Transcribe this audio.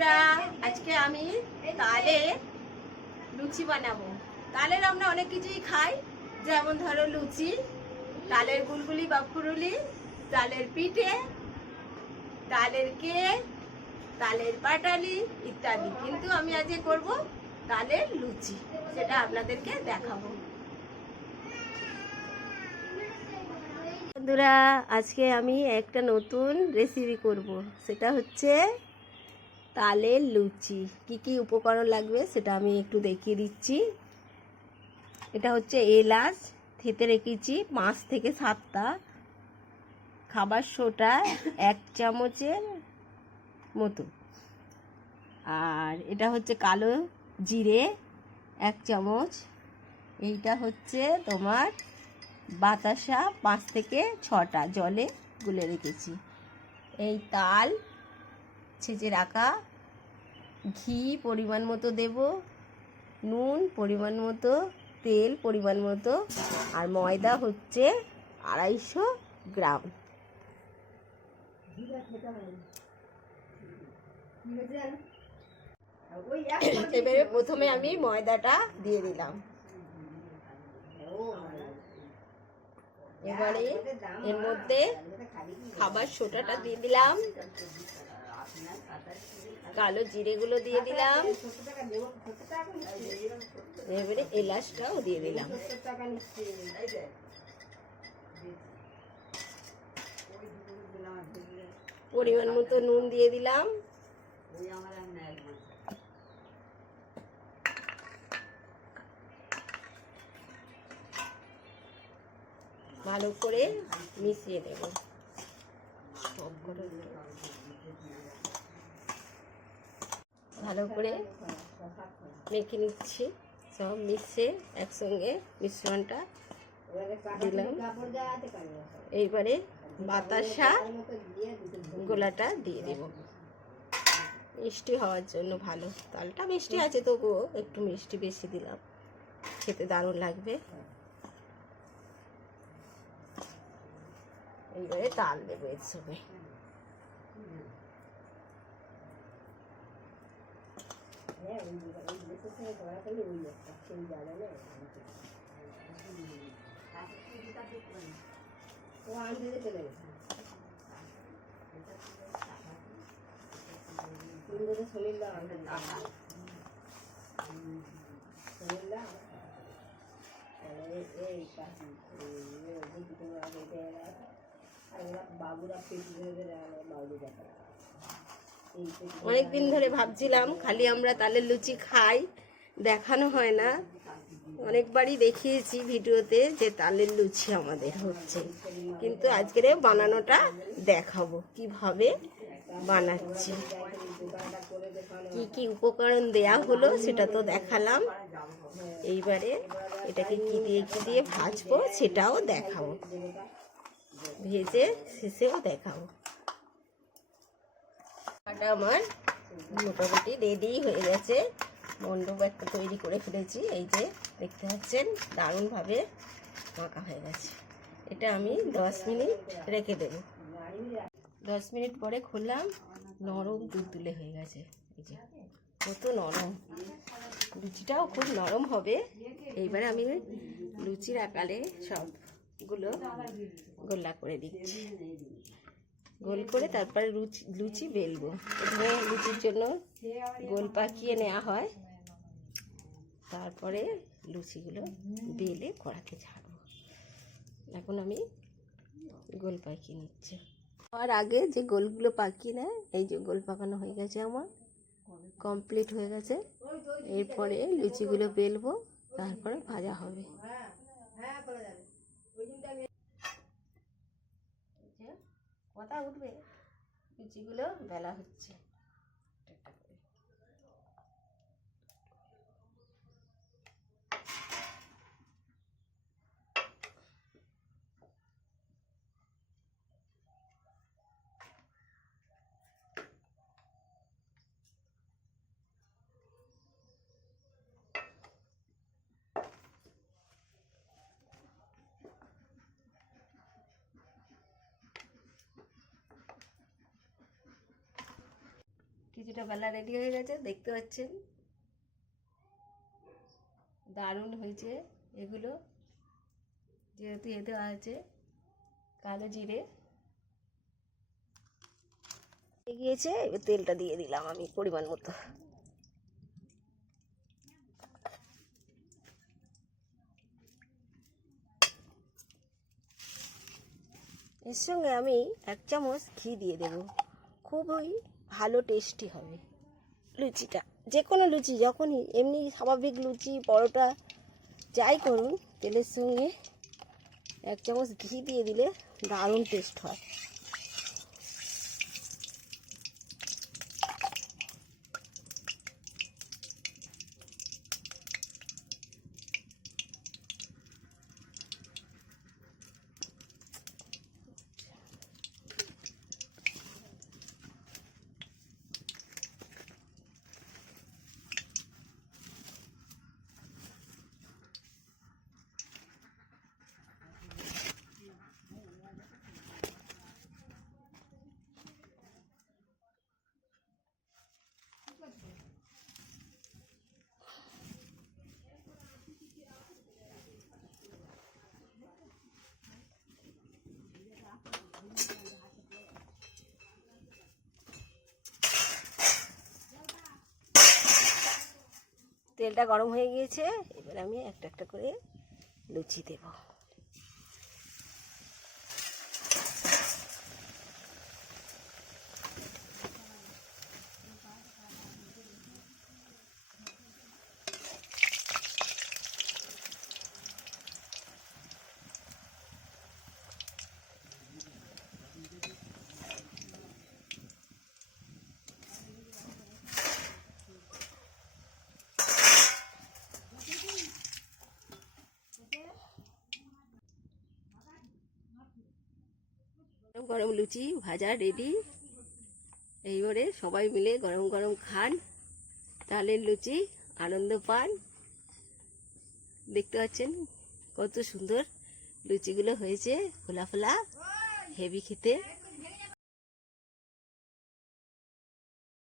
বন্ধুরা, আজকে আমি তালে লুচি বানাবো। তালের আমরা অনেক কিছুই খাই, যেমন ধরো লুচি, তালের গুলগুলি বা ফুরুলি, তালের পিঠে, তালের কেক, তালের পাটালি ইত্যাদি। কিন্তু আমি আজকে করব তালের লুচি, সেটা আপনাদেরকে দেখাবো। বন্ধুরা, আজকে আমি একটা নতুন রেসিপি করব, সেটা হচ্ছে তালের লুচি। কি কি উপকরণ লাগবে সেটা আমি একটু দেখিয়ে দিচ্ছি। এটা হচ্ছে এলাচ থেতে রেখেছি 5 থেকে 7টা, খাবার সোডা 1 চামচের মতো, আর এটা হচ্ছে কালো জিরে 1 চামচ, এইটা হচ্ছে তোমার বাতাসা 5 থেকে 6টা জলে গুলে রেখেছি, এই তাল ছেঁচে রাখা, ঘি পরিমাণ মতো দেব, নুন পরিমাণ মতো, তেল পরিমাণ মতো, আর ময়দা হচ্ছে 250 গ্রাম। এবারে প্রথমে আমি ময়দাটা দিয়ে দিলাম। এবারে এর মধ্যে খাবার সোডাটা দিয়ে দিলাম, কালো জিরেগুলো দিয়ে দিলাম, এবারে এলাচটাও দিয়ে দিলাম। পরিমাণ মতো নুন দিয়ে দিলাম। ভালো করে মিশিয়ে দেব। ভালো করে মেখে নিচ্ছি, সব মিশে একসঙ্গে মিশ্রণটা দিলাম। এইবারে বাতাসা গোলাটা দিয়ে দেব মিষ্টি হওয়ার জন্য। ভালো, তালটা মিষ্টি আছে তবুও একটু মিষ্টি বেশি দিলাম, খেতে দারুণ লাগবে। এইবারে তাল দেবো এর সঙ্গে। অনেকদিন ধরে ভাবছিলাম খালি আমরা তালের লুচি খাই, দেখানো হয় না। অনেকবারই দেখিয়েছি ভিডিওতে যে তালের লুচি আমাদের হচ্ছে, কিন্তু আজকের বানানোটা দেখাবো কিভাবে বানাচ্ছি। কি কি উপকরণ দেয়া হলো সেটা তো দেখালাম, এইবারে এটাকে কি দিয়ে ভাজবো সেটাও দেখাবো, ভেজে শেষেও দেখাবো। এটা আমার মোটামুটি রেডি হয়ে গেছে, মণ্ডপ একটা তৈরি করে ফেলেছি। এই যে দেখতে পাচ্ছেন দারুণভাবে মাখা হয়ে গেছে। এটা আমি 10 মিনিট রেখে দেব। 10 মিনিট পরে খুললাম, নরম তুলতুলে হয়ে গেছে। এই যে কত নরম, লুচিটাও খুব নরম হবে। এইবারে আমি লুচির আকারে সবগুলো গোলা করে দিচ্ছি, গোল করে তারপরে লুচি বেলবো। প্রথমে লুচির জন্য গোল পাকিয়ে নেওয়া হয়, তারপরে লুচিগুলো বেলে কড়াতে ছাড়বো। এখন আমি গোল পাকিয়ে নিচ্ছি। আর আগে যে গোলগুলো পাকিয়ে নেয়, এই যে গোল পাকানো হয়ে গেছে, আমার কমপ্লিট হয়ে গেছে। এরপরে লুচিগুলো বেলবো, তারপরে ভাজা হবে। কথা উঠবে, লুচিগুলো বেলা হচ্ছে। কিছুটা বেলা রেডি হয়ে গেছে, দেখতে পাচ্ছেন দারুণ হয়েছে। এগুলো যেহেতু এতে আছে কালো জিরে গিয়েছে, এবার তেলটা দিয়ে দিলাম আমি পরিমাণ মতো। এর সঙ্গে আমি 1 চামচ ঘি দিয়ে দেব, খুবই ভালো টেস্টি হবে লুচিটা। যে কোনো লুচি যখনই এমনি স্বাভাবিক লুচি পরোটা যাই করুন, তেলের সঙ্গে 1 চামচ ঘি দিয়ে দিলে দারুণ টেস্ট হয়। তেলটা গরম হয়ে গিয়েছে, এবার আমি একটা একটা করে লুচি দেব। গরম লুচি ভাজা রেডি। এইবারে সবাই মিলে গরম গরম খান, তালের লুচি, আনন্দ পান। দেখতে পাচ্ছেন কত সুন্দর লুচিগুলো হয়েছে, ফোলা ফোলা, হেভি খেতে।